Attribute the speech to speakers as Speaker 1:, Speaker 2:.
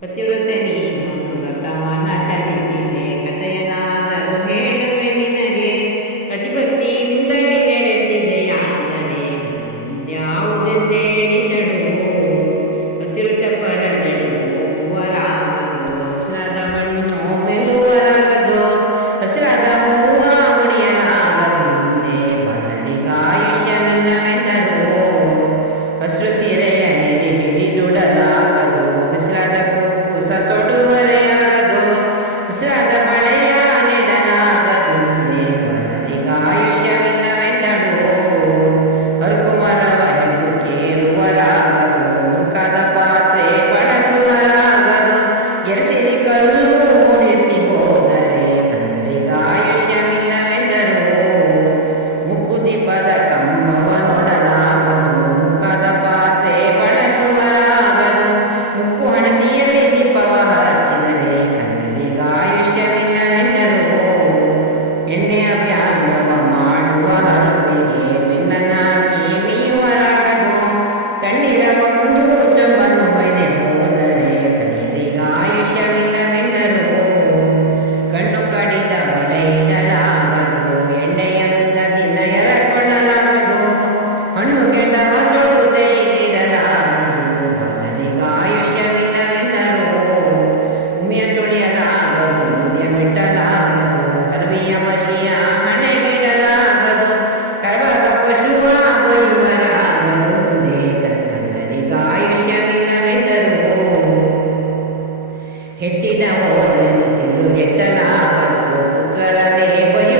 Speaker 1: Katiru teni, mutu rata mana cari sini, katanya nak. ಹೆಚ್ಚಿದ ಹೋಗಬೇಕು ತಿಂಗಳು ಹೆಚ್ಚಲ ಆಗಬೇಕು ಪುತ್ರರಲ್ಲಿ ಹೇಗೆ